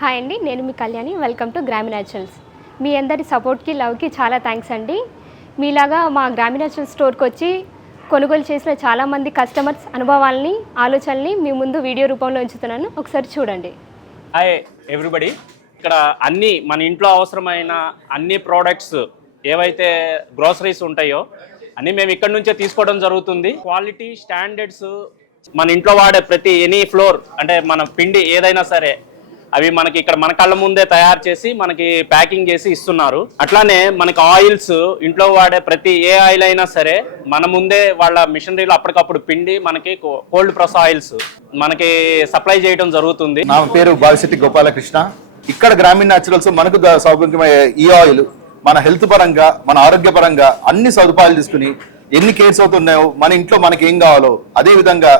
Hi అండి, నేను మీ Kalyani. Welcome to Grami naturals. మీ అందరి సపోర్ట్కి, లవ్కి చాలా థ్యాంక్స్ అండి. మీలాగా మా గ్రామీ న్యాచురల్స్ స్టోర్కి వచ్చి కొనుగోలు చేసిన చాలామంది కస్టమర్స్ అనుభవాలని, ఆలోచనల్ని మీ ముందు వీడియో రూపంలో ఉంచుతున్నాను. ఒకసారి చూడండి. Hi everybody. ఇక్కడ అన్ని మన ఇంట్లో అవసరమైన అన్ని ప్రోడక్ట్స్ ఏవైతే గ్రోసరీస్ ఉంటాయో అన్నీ మేము ఇక్కడ నుంచే తీసుకోవడం జరుగుతుంది. క్వాలిటీ స్టాండర్డ్స్ మన ఇంట్లో వాడే ప్రతి ఎనీ ఫ్లోర్ అంటే మన పిండి ఏదైనా సరే అవి మనకి ఇక్కడ మన కళ్ళ ముందే తయారు చేసి మనకి ప్యాకింగ్ చేసి ఇస్తున్నారు. అట్లానే మనకి ఆయిల్స్ ఇంట్లో వాడే ప్రతి ఏ ఆయిల్ అయినా సరే మన ముందే వాళ్ళ మిషనరీలో అప్పటికప్పుడు పిండి మనకి కోల్డ్ ప్రెస్ ఆయిల్స్ మనకి సప్లై చేయడం జరుగుతుంది. నా పేరు బావిశెట్టి గోపాలకృష్ణ. ఇక్కడ గ్రామీణ న్యాచురల్స్ మనకు సౌకర్యమయ్యే ఈ ఆయిల్ మన హెల్త్ పరంగా, మన ఆరోగ్య పరంగా అన్ని సదుపాయాలు తీసుకుని ఎన్ని కేర్స్ అవుతున్నాయో మన ఇంట్లో మనకి ఏం కావాలో అదే విధంగా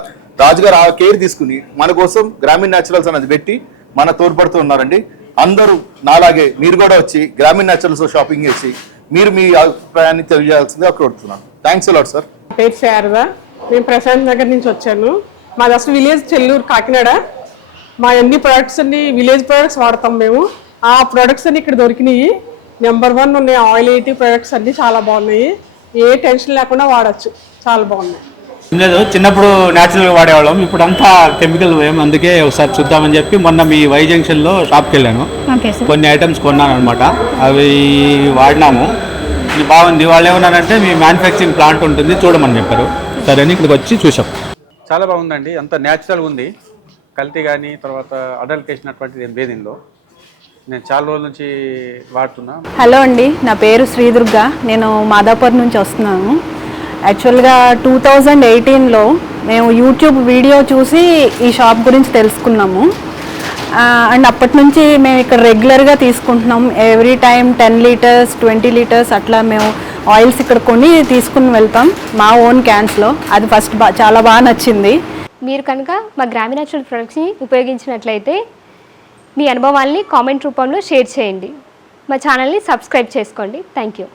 రాజుగారు ఆ కేర్ తీసుకుని మన కోసం గ్రామీణ న్యాచురల్స్ అనేది పెట్టి మన తోడ్పడుతూ ఉన్నారండి. అందరూ నాలాగే మీరు కూడా వచ్చి గ్రామీణ న్యాచురల్స్ షాపింగ్ చేసి మీరు మీ అభిప్రాయాన్ని తెలియజేయాల్సిందిగా కోరుతున్నాను. Thanks a lot sir. పేరు శారదా. నేను ప్రశాంత్ నగర్ నుంచి వచ్చాను. మాది అసలు విలేజ్ చెల్లూరు, కాకినాడ. మా అన్ని ప్రొడక్ట్స్ అన్ని విలేజ్ ప్రొడక్ట్స్ వాడతాం మేము. ఆ ప్రొడక్ట్స్ అన్ని ఇక్కడ దొరికినాయి. నెంబర్ 1 ఉన్నాయి. ఆయిల్ 80 ప్రొడక్ట్స్ అన్ని చాలా బాగున్నాయి. ఏ టెన్షన్ లేకుండా వాడచ్చు, చాలా బాగున్నాయి. లేదు, చిన్నప్పుడు న్యాచురల్గా వాడేవాళ్ళం, ఇప్పుడు అంతా కెమికల్ వేయం. అందుకే ఒకసారి చూద్దామని చెప్పి మొన్న మీ వై జంక్షన్లో షాప్కి వెళ్ళాను. కొన్ని ఐటమ్స్ కొన్నాను అనమాట. అవి వాడినాము, ఇది బాగుంది. వాళ్ళు ఏమన్నారంటే మీ మ్యానుఫ్యాక్చరింగ్ ప్లాంట్ ఉంటుంది చూడమని చెప్పారు. సరే అని ఇక్కడికి వచ్చి చూసాం. చాలా బాగుందండి, అంత న్యాచురల్గా ఉంది. కల్తీ కానీ తర్వాత అడల్టేషన్ అటువంటిది ఏం లేదు ఇందులో. నేను చాలా రోజుల నుంచి వాడుతున్నా. హలో అండి, నా పేరు శ్రీదుర్గ. నేను మాదాపూర్ నుంచి వస్తున్నాను. యాక్చువల్గా 2018లో మేము యూట్యూబ్ వీడియో చూసి ఈ షాప్ గురించి తెలుసుకున్నాము. అండ్ అప్పటి నుంచి మేము ఇక్కడ రెగ్యులర్గా తీసుకుంటున్నాం. ఎవ్రీ టైం 10 లీటర్స్ 20 లీటర్స్ అట్లా మేము ఆయిల్స్ ఇక్కడ కొని తీసుకుని వెళ్తాం మా ఓన్ క్యాన్స్లో. అది ఫస్ట్ చాలా బాగా నచ్చింది. మీరు కనుక మా గ్రామీ న్యాచురల్ ప్రొడక్ట్స్ని ఉపయోగించినట్లయితే మీ అనుభవాల్ని కామెంట్ రూపంలో షేర్ చేయండి. మా ఛానల్ని సబ్స్క్రైబ్ చేసుకోండి. Thank you.